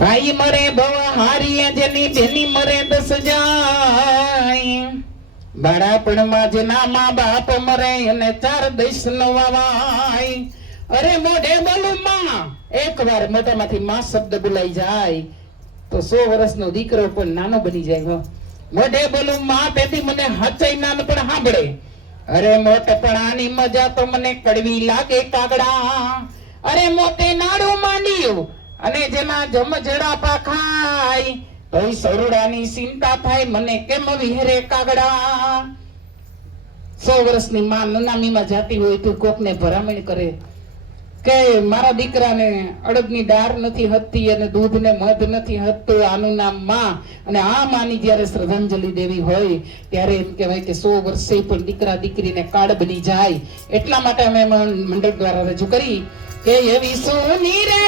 ભાઈ મરે ભવ હારી જેની બેની મરે 10 જાય બાળપણમાં જેના મા બાપ મરે એને 4 દેશ નવાવાય અરે મોઢે બોલું માં એકવાર મોઢામાંથી માં શબ્દ બોલાઈ જાય તો 100 વર્ષનો દીકરો પણ નાનો બની જાય હો મોઢે બોલું માં તેથી મને હચાઈ નાન પણ સાંભળે અરે મોટપણાની મજા તો મને કડવી લાગે કાગડા અરે મોતે નાડું માંડ્યું અને જેના જમજડા પાખાય તો સરુડાની ચિંતા થાય મને કેમ વિહરે કાગડા 100 વર્ષની માં નનામીમાં જાતી હોય તો કોકને ભરામણ કરે કે મારા દીકરાને અડદની દાળ નથી હતતી અને દૂધને મધ નથી હતતું આનું નામ માં અને આ માની જ્યારે શ્રદ્ધાંજલિ દેવી હોય ત્યારે એમ કહેવાય કે 100 વર્ષે પણ દીકરા દીકરીને કાળ બની જાય એટલા માટે અમે મંડળ દ્વારા રજૂ કરી કે એવી સોની રે